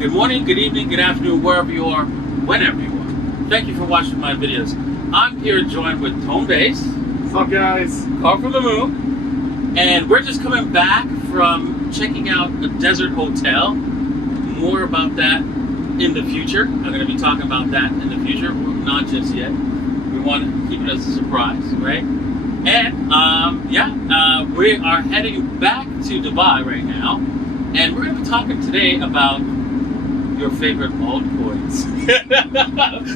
Good morning, good evening, good afternoon, wherever you are, whenever you are. Thank you for watching my videos. I'm here joined with Tone Vays. What's up, guys? Carl from TheMoon. And we're just coming back from checking out a desert hotel. More about that in the future. I'm going to be talking about that in the future, not just yet. We want to keep it as a surprise, right? And we are heading back to Dubai right now. And we're going to be talking today about your favorite altcoins.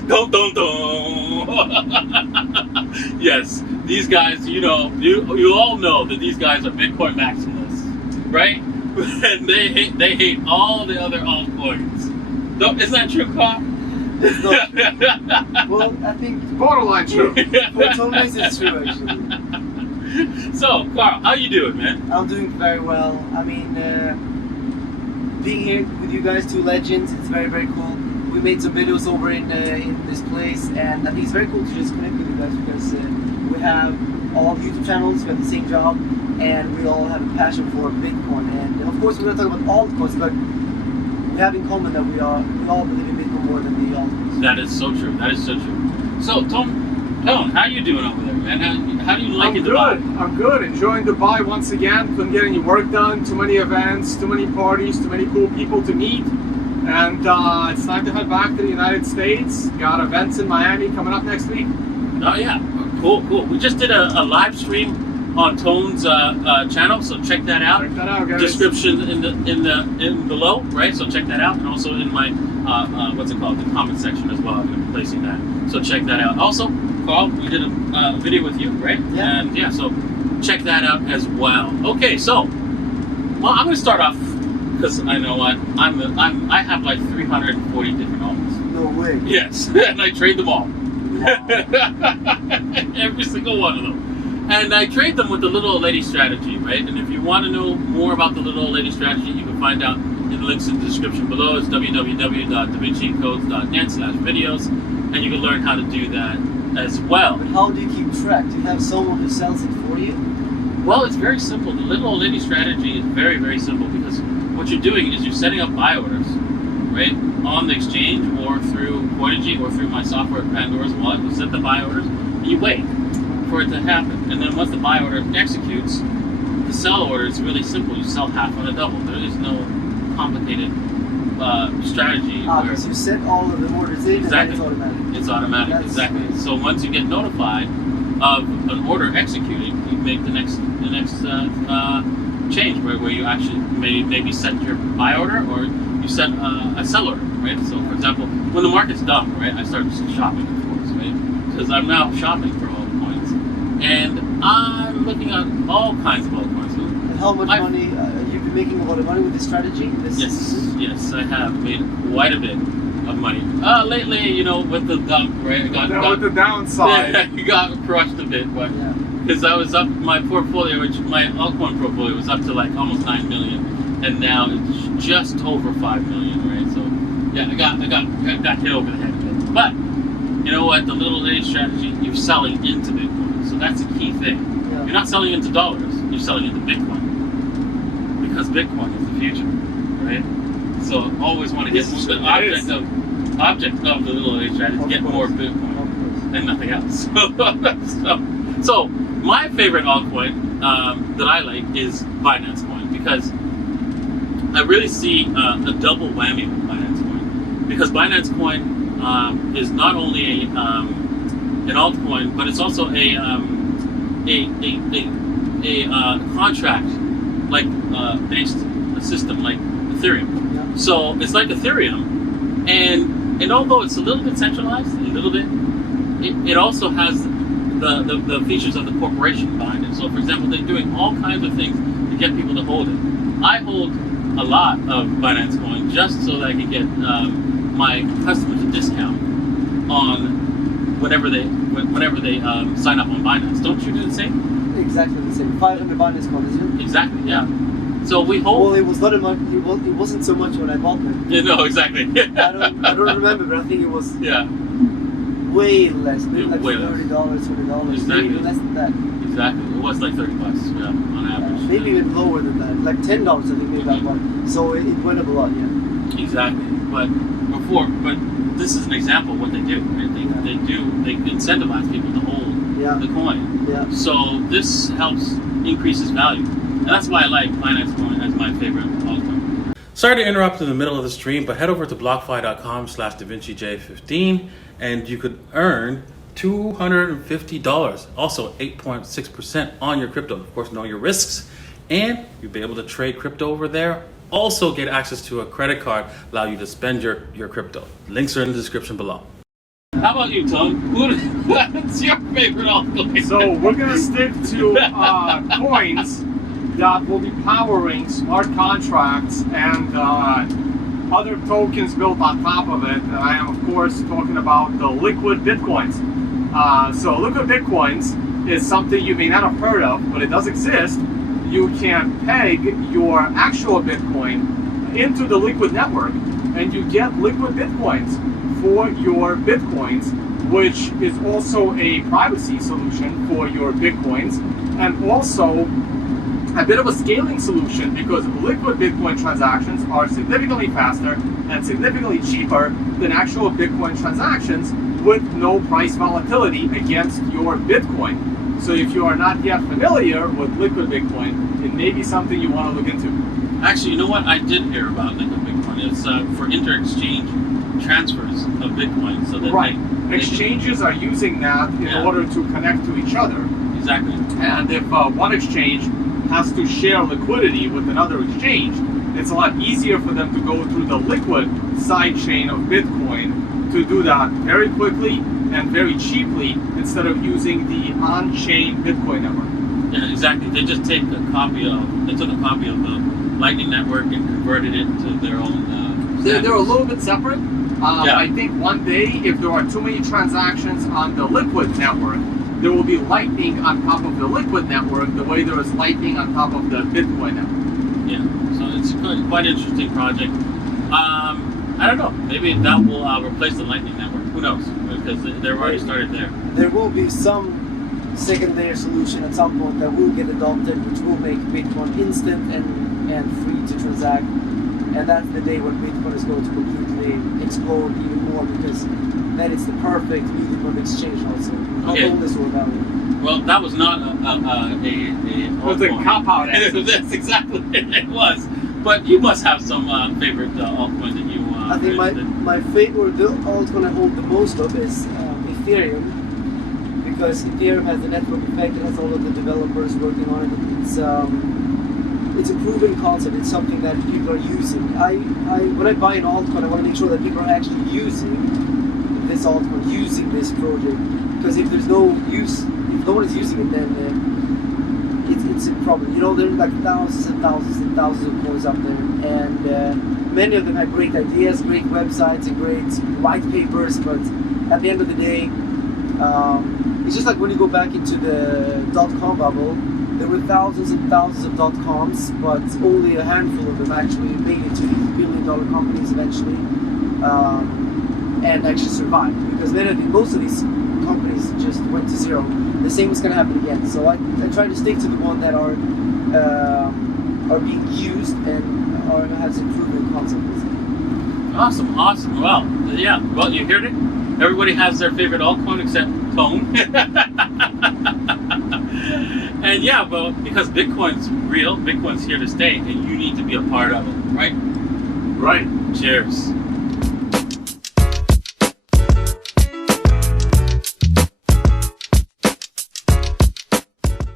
Dun, dun, dun. Yes, these guys, you all know that these guys are Bitcoin maximalists, right? And they hate all the other altcoins. Isn't that true, Carl? It's not true. Well, I think borderline true. For Tone Vays, it's true actually. So, Carl, how you doing, man? I'm doing very well. I mean, being here with you guys, two legends, it's very, very cool. We made some videos over in this place, and I think it's very cool to just connect with you guys because we have all YouTube channels, we have the same job, and we all have a passion for Bitcoin. And of course, we're going to talk about altcoins, but we have in common that we all believe in Bitcoin more than the altcoins. That is so true. That is so true. So, Tone, how you doing over there, man? How do you like it, Dubai? I'm good. Enjoying Dubai once again. Couldn't get any work done. Too many events, too many parties, too many cool people to meet. And it's time to head back to the United States. Got events in Miami coming up next week. Oh yeah, cool. We just did a live stream on Tone's channel, so check that out. Check that out, guys. Description in below, right? So check that out, and also in my the comment section as well. I'm gonna be placing that, so check that out. Also, Carl, we did a video with you, right? Yeah. And yeah, so check that out as well. Okay, so I'm gonna start off because I know what I have like 340 different alts. No way. Yes, and I trade them all. Wow. Every single one of them. And I trade them with the little old lady strategy, right? And if you want to know more about the little old lady strategy, you can find out in the links in the description below. It's www.davincicodes.net/videos, and you can learn how to do that as well. But how do you keep track? Do you have someone who sells it for you? Well, it's very simple. The little old lady strategy is very, very simple because what you're doing is you're setting up buy orders, right? On the exchange or through Coinigy or through my software Pandora's wallet. You set the buy orders, and you wait for it to happen. And then once the buy order executes, the sell order is really simple. You sell half on a double. There is no complicated strategy. Because you set all of the orders in Exactly. and then it's automatic. It's automatic, That's exactly. nice. So once you get notified of an order executing, you make the next change, right? Where you actually maybe set your buy order or you set a sell order, right? So for example, when the market's done, right, I start shopping, of course, right? Because I'm now shopping for altcoins, and I'm looking at all kinds of altcoins. And how much money? You've been making a lot of money with this strategy? Yes, I have made quite a bit of money. Lately, with the dump, right? With the downside. I got crushed a bit, but because I was up, my portfolio, my altcoin portfolio was up to like almost 9 million, and now it's just over 5 million, right? So yeah, I got hit over the head a bit. But you know what? The little lady strategy, you're selling into Bitcoin, so that's a key thing. Yeah. You're not selling into dollars, you're selling into Bitcoin because Bitcoin is the future, right? So always want to get the object of the little lady strategy, get more Bitcoin and nothing else. So my favorite altcoin that I like is Binance Coin because I really see a double whammy with Binance Coin because Binance Coin is not only an altcoin, but it's also a contract like based system like Ethereum. Yeah. So it's like Ethereum, and although it's a little bit centralized, it also has the features of the corporation behind it. So for example, they're doing all kinds of things to get people to hold it. I hold a lot of Binance Coin just so that I can get my customers a discount on whenever they sign up on Binance. Don't you do the same? Exactly the same. 500 Binance Coin, isn't it? Exactly, yeah. So we hold. Well, it was not much. It wasn't so much when I bought them. Yeah, no, exactly. I don't remember, but I think it was way less. Maybe like way $30, $20. Exactly. Maybe less than that. Exactly. It was like $30, yeah, on average. Maybe even lower than that. Like $10, I think maybe that one. So it went up a lot, yeah. Exactly. But this is an example of what they do. Right? They incentivize people to hold the coin. Yeah. So this helps increase its value. And that's why I like Binance Coin as my favorite altcoin. Sorry to interrupt in the middle of the stream, but head over to BlockFi.com/DaVinciJ15 and you could earn $250, also 8.6% on your crypto. Of course, know your risks, and you'll be able to trade crypto over there. Also get access to a credit card, allow you to spend your crypto. Links are in the description below. How about you, Tone? What's your favorite altcoin? So we're gonna stick to coins that will be powering smart contracts and other tokens built on top of it. And I am, of course, talking about the liquid bitcoins. So liquid bitcoins is something you may not have heard of, but it does exist. You can peg your actual Bitcoin into the liquid network, and you get liquid bitcoins for your bitcoins, which is also a privacy solution for your bitcoins, and also a bit of a scaling solution, because liquid Bitcoin transactions are significantly faster and significantly cheaper than actual Bitcoin transactions with no price volatility against your Bitcoin. So if you are not yet familiar with liquid Bitcoin, it may be something you want to look into. Actually, you know what? I did hear about liquid Bitcoin. It's for inter-exchange transfers of Bitcoin. So that exchanges are using that in order to connect to each other. Exactly. And if one exchange has to share liquidity with another exchange, it's a lot easier for them to go through the liquid sidechain of Bitcoin to do that very quickly and very cheaply instead of using the on-chain Bitcoin network. Yeah, exactly. They just took a copy of the Lightning Network and converted it to their own. They're a little bit separate. I think one day, if there are too many transactions on the liquid network, there will be Lightning on top of the liquid network, the way there is Lightning on top of the Bitcoin network. Yeah, so it's quite an interesting project. I don't know, maybe that will replace the Lightning Network. Who knows? Because they're already started there. There will be some second layer solution at some point that will get adopted, which will make Bitcoin instant and free to transact. And that's the day when Bitcoin is going to completely explode even more, because then it's the perfect medium of exchange also. Okay. All this or value. Well, that was not a It was a cop-out answer. That's exactly what it was. But you must have some favorite altcoin that you I think my favorite altcoin I hold the most of is Ethereum, because Ethereum has the network effect. It has all of the developers working on it. It's a proven concept. It's something that people are using. When I buy an altcoin, I want to make sure that people are actually using this altcoin, using this project. Because if there's no use, if no one is using it, then it's a problem. You know, there are like thousands and thousands and thousands of coins up there, and many of them have great ideas, great websites, and great white papers. But at the end of the day, it's just like when you go back into the .com bubble. There were thousands and thousands of .coms, but only a handful of them actually made it to these billion-dollar companies eventually, and actually survived. Because most of these companies just went to zero. The same is going to happen again. So I try to stick to the ones that are being used and has improved concepts. Awesome. Well, yeah. Well, you heard it. Everybody has their favorite altcoin except Tone. And yeah, well, because Bitcoin's real, Bitcoin's here to stay, and you need to be a part of it, right? Right. Cheers.